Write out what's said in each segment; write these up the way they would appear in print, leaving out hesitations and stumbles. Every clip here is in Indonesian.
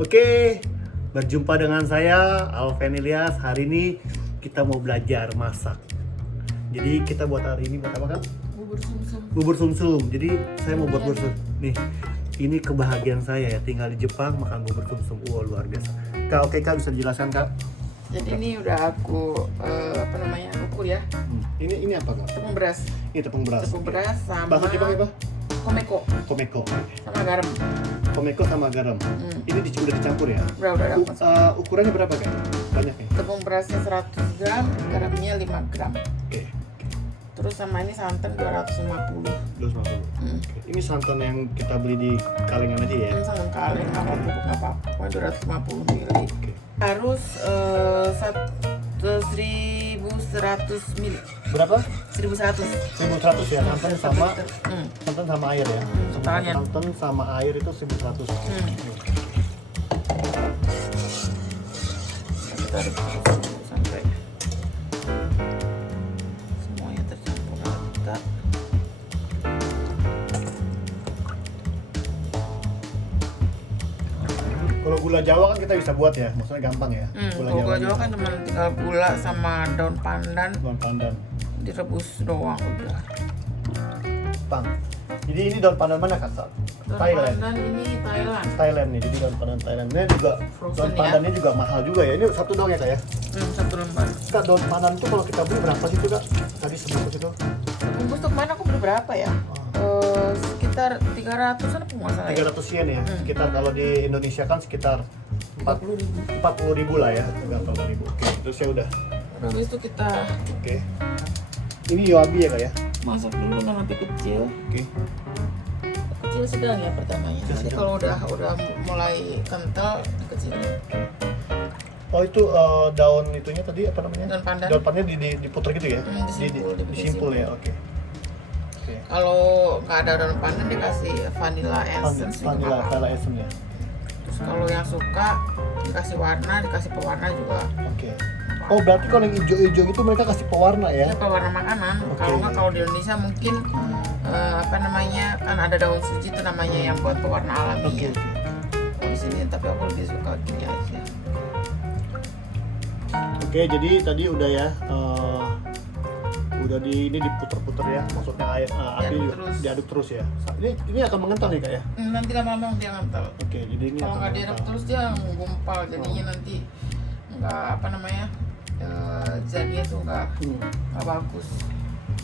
Oke, berjumpa dengan saya Alven Ilyas. Hari ini kita mau belajar masak. Jadi kita buat hari ini buat apa kan? Bubur sumsum. Bubur sumsum. Jadi saya mau buat bubur sumsum. Nih, ini kebahagiaan saya ya, tinggal di Jepang makan bubur sumsum. Wah, luar biasa. Kak, oke Kak, bisa dijelaskan Kak? Jadi ini udah aku ukur ya. Ini apa Kak? Tepung beras. Ini tepung beras. Tepung beras sama Bahasa Jepang apa? komeko Komeko. sama garam. Komeko sama garam. Ini udah dicampur ya? Udah dapet. Ukurannya berapa Kak? Banyak nih. Tepung berasnya 100 gram, garamnya 5 gram. Oke. Terus sama ini santan 250. 250. Oke. Ini santan yang kita beli di kalengan aja ya? Santan kaleng apa bubuk apa. Pokoknya 250 ml. Oke. Harus 1100 ml. Berapa? 1100. 1100 ya, santan sama santan sama air ya. Totalnya. Santan sama air itu 1100. Kita aduk terus sampai semuanya tercampur rata. Kalau gula Jawa kan kita bisa buat ya, maksudnya gampang ya. Kalau gula Jawa kan cuma tinggal gula sama daun pandan daun pandan. direbus doang udah. Pang. Jadi ini daun pandan mana Kak? Daun Thailand. pandan ini Thailand. Thailand nih, jadi daun pandan Thailand. Ini juga Frozen daun ya? pandannya juga mahal juga ya. Ini satu doang ya Kak ya? Satu lembar. Kak, daun pandan itu kalau kita beli berapa sih tuh Kak? Tadi sebungkus itu? Bungkus tuh kemarin aku beli berapa ya? Sekitar 300-an aku nggak salah ya. 300 yen ya. Sekitar kalau di Indonesia kan sekitar 40.000. 40.000 lah ya. 40.000. Oke, terus ya udah. Habis itu kita Oke. Ini yoabi ya Kak ya? masak dulu dengan api kecil. Oke. Kecil sedang ya pertamanya. Kecil Nanti sedang. kalau udah mulai kental dikecilin. Oh itu daun itunya tadi apa namanya? Daun pandan. Daun pandannya diputer gitu ya? Disimpul, Disimpul ya, oke. Oke. Kalau nggak ada daun pandan dikasih vanilla essence juga Vanilla, nggak apa-apa. vanilla essence ya. Terus kalau yang suka dikasih warna, dikasih pewarna juga. Oke. Oh berarti kalau yang hijau-hijau itu mereka kasih pewarna ya? Ya pewarna makanan. Oke. Kalau nggak kalau di Indonesia mungkin apa namanya kan ada daun suji itu namanya yang buat pewarna alami Oke. ya. Kalau di sini tapi aku lebih suka gini aja. Oke, jadi tadi udah ya. Udah ini diputer-puter ya, maksudnya air api Diaduk terus. diaduk terus ya. Ini akan mengental nih Kak ya? Nanti lama-lama dia ngental. Oke, jadi ini Kalau akan nggak diaduk mengental. terus dia menggumpal jadinya nanti nggak apa namanya jadinya tuh nggak bagus,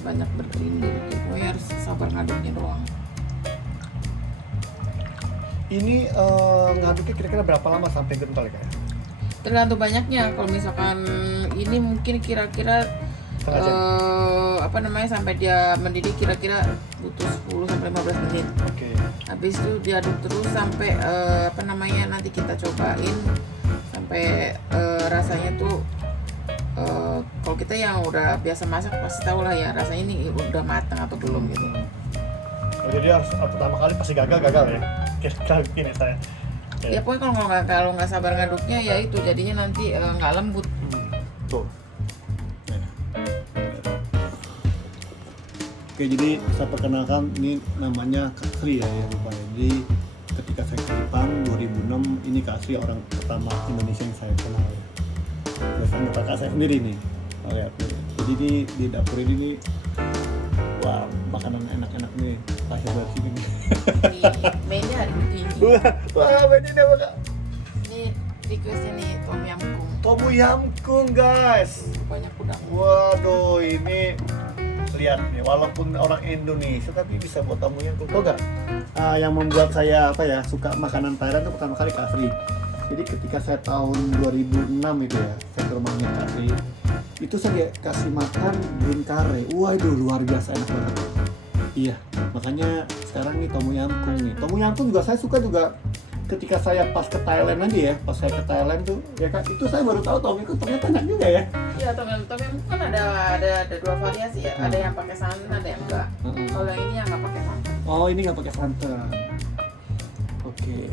banyak berkerinding. Pokoknya harus sabar ngaduknya doang. Ini ngaduknya kira-kira berapa lama sampai gental ya Kak? Tergantung banyaknya. Kalau misalkan ini mungkin kira-kira Setengah jam? apa namanya sampai dia mendidih kira-kira butuh 10 sampai 15 menit. Oke. Habis itu diaduk terus sampai apa namanya nanti kita cobain sampai rasanya tuh kalau kita yang udah biasa masak pasti tahu lah ya rasanya ini udah matang atau belum gitu. Oh, jadi harus pertama kali pasti gagal ya. Kira-kira gini saya. Ya pokoknya kalau nggak sabar ngaduknya ya itu jadinya nanti nggak lembut. Tuh. Oke, jadi saya perkenalkan ini namanya Kak Sri ya rupanya. Jadi ketika saya ke Jepang 2006 ini Kak Sri orang pertama Indonesia yang saya kenal ya. Biasanya kakak saya sendiri nih. Oh, lihat nih. Jadi di dapur ini nih, wah makanan enak-enak nih lahir dari sini nih. Di mainnya ada tinggi. Wah ini apa Kak? Ini requestnya nih tom yum kung. Tomu yamkung guys. Banyak udang. Waduh, ini lihat nih, walaupun orang Indonesia tapi bisa buat tamu yang tau gak? Yang membuat saya suka makanan Thailand itu pertama kali Kak Sri. Jadi ketika saya tahun 2006 itu ya, saya ke rumahnya Kak Sri. Itu saya kasih makan green curry. Wah itu luar biasa enak banget. Iya, makanya sekarang nih Tomu Yamkung nih. Tomu Yamkung juga saya suka juga. Ketika saya pas ke Thailand aja ya, pas saya ke Thailand tuh ya Kak, itu saya baru tahu Tom Yam ternyata enak juga ya. Iya, tom yum kan ada dua variasi ya. Ada yang pakai santan, ada yang enggak. Kalau yang ini yang nggak pakai santan. Oh ini nggak pakai santan. Oke.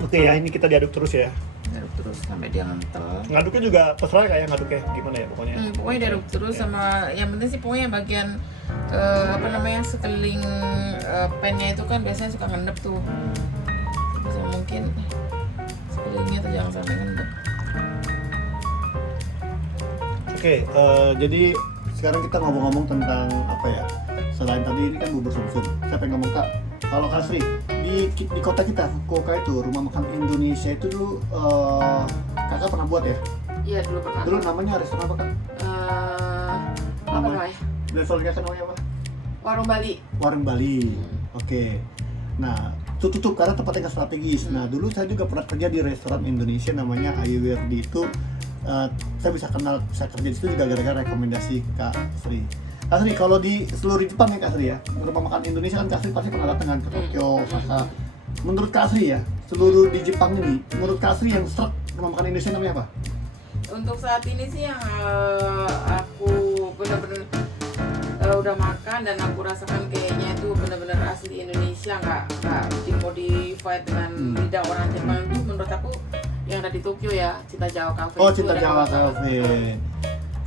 Oke ya, ini kita diaduk terus ya. Diaduk terus sampai dia ngentel. Ngaduknya juga terserah kayak ngaduknya gimana ya pokoknya. Pokoknya diaduk terus sama yang penting sih pokoknya bagian apa namanya sekeliling pennya itu kan biasanya suka ngendep tuh. Bisa mungkin sekelilingnya tuh jangan sampai ngendek. Oke, jadi sekarang kita ngomong-ngomong tentang apa ya? Selain tadi ini kan bubur sumsum. Siapa yang ngomong Kak? Kalau Kak Sri, di kota kita Fukuoka itu rumah makan Indonesia itu dulu Kakak pernah buat ya? Iya dulu pernah. Dulu namanya restoran apa Kak? Apa namanya? Restorannya kan namanya apa? Warung Bali. Warung Bali. Oke. Nah, tutup karena tempatnya nggak strategis. Nah, dulu saya juga pernah kerja di restoran Indonesia namanya Ayuwerdi itu. Saya bisa kerja di situ juga gara-gara rekomendasi Kak Sri. Kak Sri, kalau di seluruh Jepang ya Kak Sri ya, rumah makan Indonesia kan Kak Sri pasti pernah datang kan ke Tokyo, Osaka. Menurut Kak Sri ya, seluruh di Jepang ini, menurut Kak Sri yang serak rumah makan Indonesia namanya apa? Untuk saat ini sih yang aku benar-benar udah makan dan aku rasakan kayaknya itu benar-benar asli Indonesia, nggak dimodified dengan lidah orang Jepang. Itu menurut aku yang ada di Tokyo ya, Cinta Jawa Cafe. Oh, Cinta Jawa Cafe.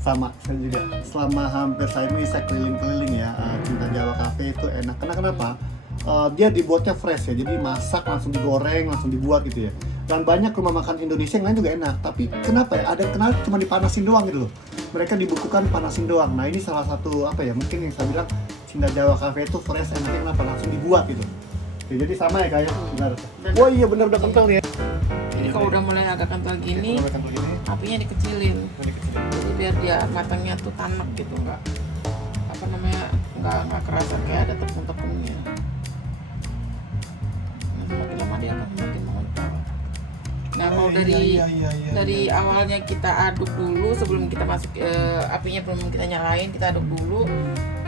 Sama, saya juga selama hampir saya ini saya keliling-keliling ya, Cinta Jawa Cafe itu enak. Karena kenapa? Dia dibuatnya fresh ya, jadi masak langsung digoreng, langsung dibuat gitu ya. Dan banyak rumah makan Indonesia yang lain juga enak. Tapi kenapa ya? Ada kenal cuma dipanasin doang gitu loh. Mereka dibukukan panasin doang. Nah ini salah satu apa ya? Mungkin yang saya bilang Cinta Jawa Cafe itu fresh, enaknya kenapa langsung dibuat gitu. Oke, jadi sama ya kayak benar. Oh iya benar udah kental nih ya. Jadi kalau udah mulai agak kental gini, apinya dikecilin. Jadi biar dia matangnya tuh tanak gitu, nggak apa namanya, nggak kerasa kayak ada tepung-tepungnya. Nah, semakin lama dia akan semakin mengental. Nah kalau dari awalnya kita aduk dulu sebelum kita masuk apinya belum kita nyalain, kita aduk dulu.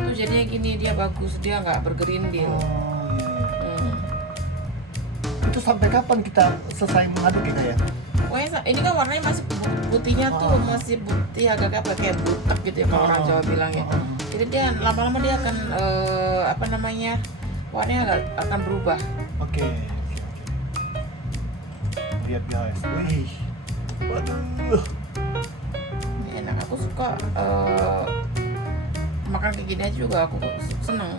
Tuh jadinya gini, dia bagus, dia nggak bergerindil. Itu sampai kapan kita selesai mengaduk ya ya? Pokoknya ini kan warnanya masih putihnya tuh masih putih agak kayak butek gitu ya kalau orang Jawa bilang ya. Jadi dia lama-lama dia akan apa namanya, warnanya akan berubah. Oke. Lihat guys, wih, waduh. Ini enak, aku suka makan kayak gini aja juga aku seneng.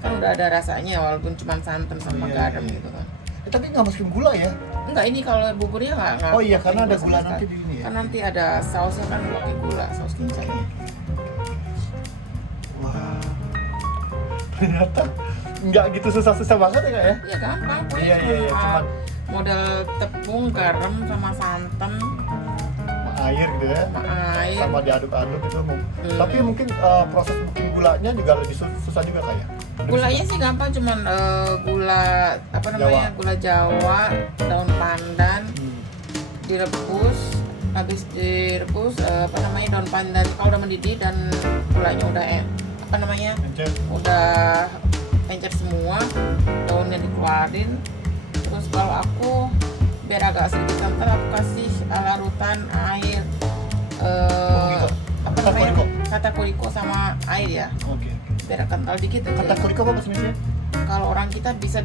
Kan udah ada rasanya walaupun cuma santan sama garam gitu kan. Tapi nggak masukin gula ya? Enggak, ini kalau buburnya nggak. Oh iya, karena ada gula sama nanti sekali. di ini ya. Kan nanti ada sausnya kan pakai gula, saus kincang. Wah, ternyata nggak gitu susah-susah banget ya Kak ya? Ya gampang, pokoknya Iya, cuma modal tepung, garam, sama santan, Sama air gitu ya? sama air. Sama diaduk-aduk gitu. Tapi mungkin proses bikin gulanya juga lebih susah juga Kak ya? Gulanya sih gampang, cuman gula apa namanya, gula Jawa, daun pandan, direbus. Habis direbus apa namanya, daun pandan kalau udah mendidih dan gulanya udah apa namanya, udah encer semua, daunnya dikeluarin. Terus kalau aku biar agak sedikit kental, aku kasih larutan air apa namanya, katakuriko sama air ya. Oke. Biar kental dikit aja. Katakuriko apa bahasa Indonesia? Kalau orang kita bisa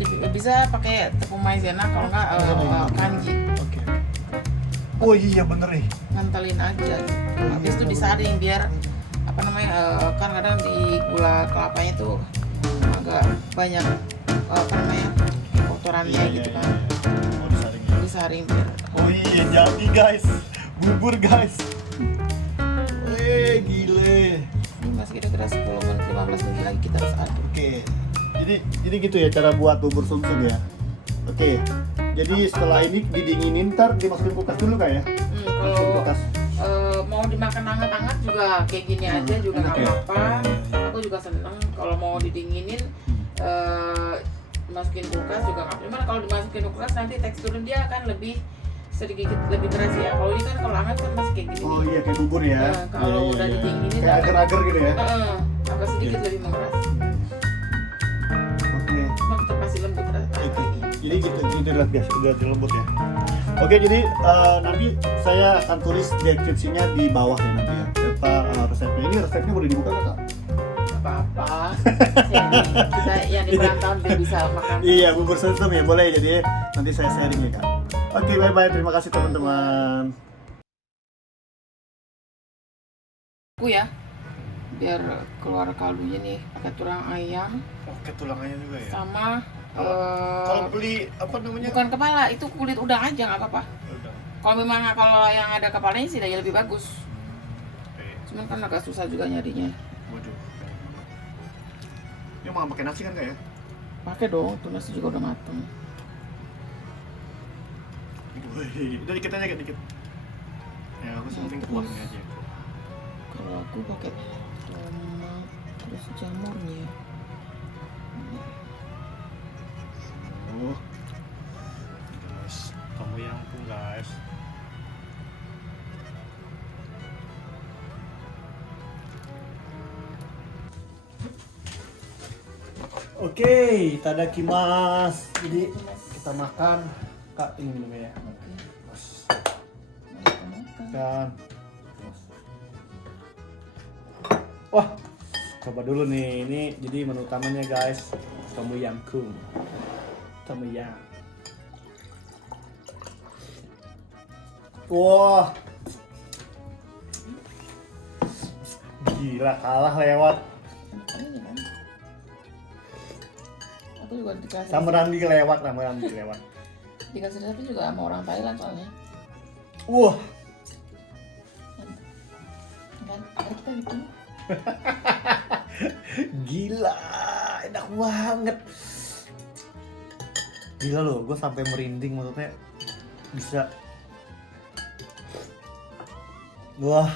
pakai tepung maizena, kalau enggak kanji. Oke. Oh iya bener nih. Ngantelin aja. Habis itu disaring biar apa namanya, kan kadang di gula kelapanya tuh agak banyak apa namanya, kotorannya gitu kan. Oh disaring ya. Disaring biar. Oh iya jadi guys, bubur guys. Wih gile. Ini masih kira-kira 10 menit 15 menit lagi kita harus aduk. Oke. Jadi gitu ya cara buat bubur sumsum ya. Oke. Jadi setelah ini didinginin, ntar dimasukin kulkas dulu Kak ya. Kalau mau dimakan hangat-hangat juga kayak gini aja juga nggak apa-apa. Aku juga seneng kalau mau didinginin, masukin kulkas juga nggak apa-apa. Cuman kalau dimasukin kulkas nanti teksturnya dia akan sedikit lebih keras ya. Kalau ini kan kalau hangat kan masih kayak gini. Oh iya kayak bubur ya. Kalau udah didinginin kayak agar-agar gitu ya. agak sedikit lebih mengeras. Oke. Cuma tetap masih lembut rasanya. Jadi gitu udah biasa udah lembut ya. Oke jadi nanti saya akan tulis deskripsinya di bawah ya nanti ya. Resepnya ini resepnya boleh dibuka nggak Kak? Apa-apa. Kita yang di perantauan biar bisa makan. Iya bubur sumsum ya boleh, jadi nanti saya sharing ya Kak. Oke bye bye, terima kasih teman-teman. Aku ya biar keluar kaldunya nih pakai tulang ayam Oke tulang ayam juga ya. sama Kalau beli apa namanya? bukan kepala, itu kulit udang aja nggak apa-apa. Udah. Kalau memang kalau yang ada kepalanya sih ya lebih bagus. Oke. Cuman kan agak susah juga nyarinya. Waduh. Ini mau pakai nasi kan kayak? Pakai dong, tuh nasi juga udah mateng. Wih, udah dikit aja dikit. Ya aku penting kuahnya aja. Kalau aku pakai tomat terus jamurnya. Oh. Guys, kamu yang pun guys. Oke, tadakimasu. Jadi kita makan. Kak, ini minumnya ya. Oke. Mas. Nah, kita makan. Dan wah, coba dulu nih. Ini jadi menu utamanya guys. Tom yum kung. Tom yum. Wah. Gila, kalah lewat. Ini kan. Aku juga dikasih. Sama Randi lewat. Dikasih resep juga sama orang Thailand soalnya. Wah. Kan ada kita bikin. Gila, enak banget. Gila loh, gue sampai merinding maksudnya bisa. Wah.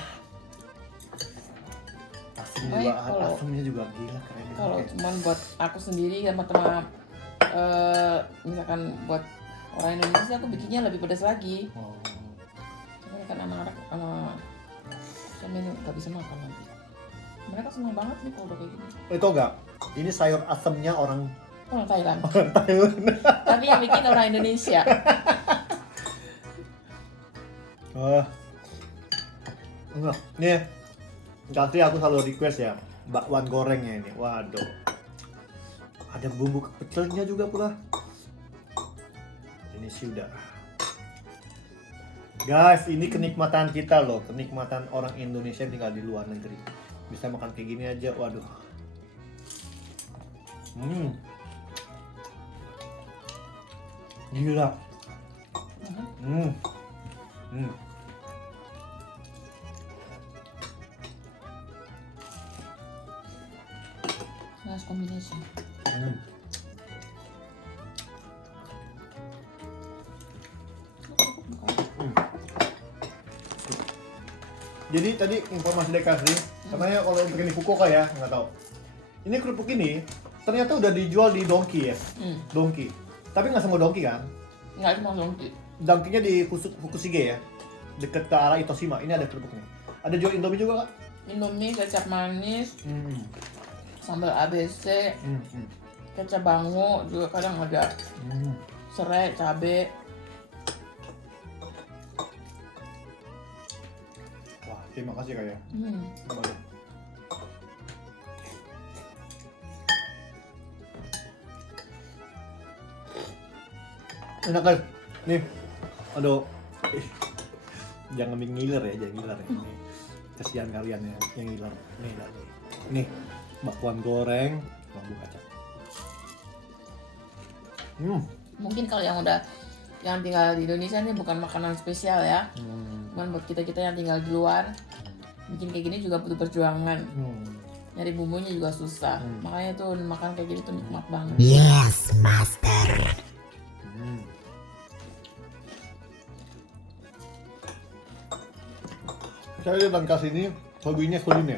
Baik, kalau- Asamnya juga gila keren. Kalau cuman buat aku sendiri sama teman misalkan buat orang Indonesia aku bikinnya lebih pedas lagi. Oh. Cuman kan anak-anak sama suami nggak bisa makan nanti. Mereka senang banget nih kalau udah kayak gini. Itu enggak? Ini sayur asamnya orang Orang Thailand. Thailand. Tapi yang bikin orang Indonesia. Wah. Enggak. Nih. Nanti aku selalu request ya, bakwan gorengnya ini. Waduh. Ada bumbu pecelnya juga pula. Ini sudah. Guys, ini kenikmatan kita loh, kenikmatan orang Indonesia yang tinggal di luar negeri. Bisa makan kayak gini aja, waduh. Gila. Nice combination. Jadi tadi informasi dari Kasri, katanya kalau untuk ini Fukuoka ya, nggak tahu. Ini kerupuk ini ternyata udah dijual di Donki ya, Donki. Tapi nggak semua Donki kan? Nggak cuma dongki. Donkinya di Fukushige ya, deket ke arah Itoshima. Ini ada kerupuknya. Ada jual Indomie juga kak? Indomie, kecap manis, sambal ABC, kecap bango juga kadang ada, serai, cabe. Wah, terima kasih kak ya. Kembali. Enak guys. Nih, aduh. Jangan ngiler ya, jangan ngiler ya. Ini kasihan kalian ya, yang ngiler. Nih, bakwan goreng, bumbu kacang. Mungkin kalau yang udah yang tinggal di Indonesia ini bukan makanan spesial ya. Cuman buat kita-kita yang tinggal di luar, bikin kayak gini juga butuh perjuangan. Nyari bumbunya juga susah. Makanya tuh makan kayak gini tuh nikmat banget. Yes, master. Saya dan kasih ini hobinya kuliner.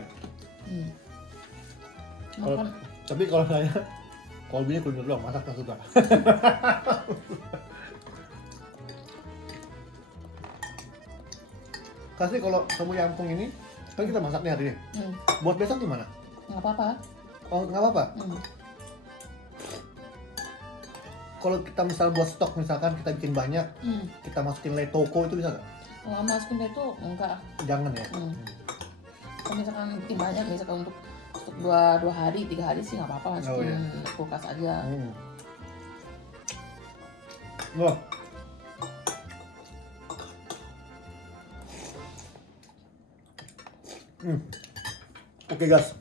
Makan Tapi kalau saya hobinya kuliner doang, masak nggak suka. Kasih kalau kamu yampung ini, kan kita masak nih hari ini. Buat besok gimana? nggak apa-apa. Oh nggak apa-apa. Kalau kita misal buat stok misalkan kita bikin banyak, kita masukin toko itu bisa nggak? Kalau masukin itu enggak. Jangan ya. Kalau misalkan bikin banyak, misalkan untuk dua hari, 3 hari sih nggak apa-apa, masukin kulkas aja. Wah. Oke guys,